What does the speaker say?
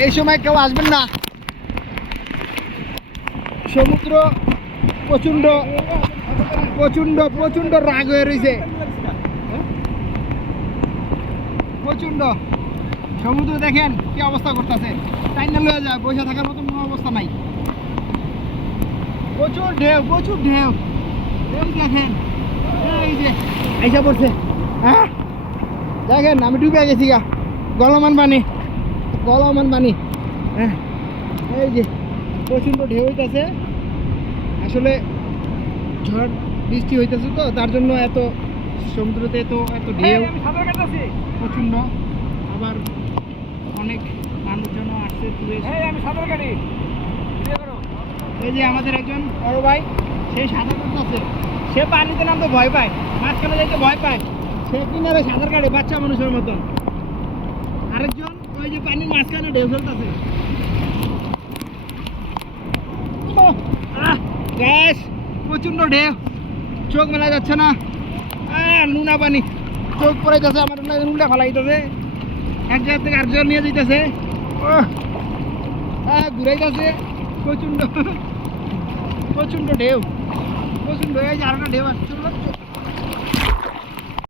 এই সময় কেউ আসবেন না, সমুদ্র প্রচণ্ড প্রচণ্ড প্রচণ্ড রাগ হয়ে রয়েছে, প্রচণ্ড। সমুদ্র দেখেন কি অবস্থা করতেছে, টাইনা লয়ে যায়, বসে থাকার মতো কোনো অবস্থা নাই। প্রচুর ঢেউ, প্রচুর ঢেউ। এই দেখেন, এই যে আইসা পড়ছে। হ্যাঁ দেখেন, আমি ডুবে গেছি গা, গলমান পানি, গলমান পানি। হ্যাঁ এই যে প্রচণ্ড ঢেউ হইতেছে, আসলে ঝড় বৃষ্টি হইতেছে তো, তার জন্য এত সমুদ্রতে এত এত ঢেউ প্রচণ্ড। আবার অনেক মানুষজন আসছে, আমি সাঁতার কাটি। এই যে আমাদের একজন বড় ভাই, সেই সাঁতার কাটতেছে, সে পানিতে নামতে ভয় পায়, মাঝখানে যাইতে ভয় পায়, সে কিনারে সাঁতার কাটে বাচ্চা মানুষের মতন। আরেকজন ওই যে পানির মাঝখানে ঢেউ ফেলতেছে। গ্যাস, প্রচণ্ড ঢেউ, চোখ মেলা যাচ্ছে না, নুনা পানি, চোখ পড়াইতেছে, আমার উল্টা ফেলাইতেছে, এক জায়গা থেকে আরেক জায়গা নিয়ে যেতেছে, ঘুরাইতেছে, প্রচণ্ড প্রচণ্ড ঢেউ, প্রচণ্ড। এই যে আরেকটা ঢেউ আসছে।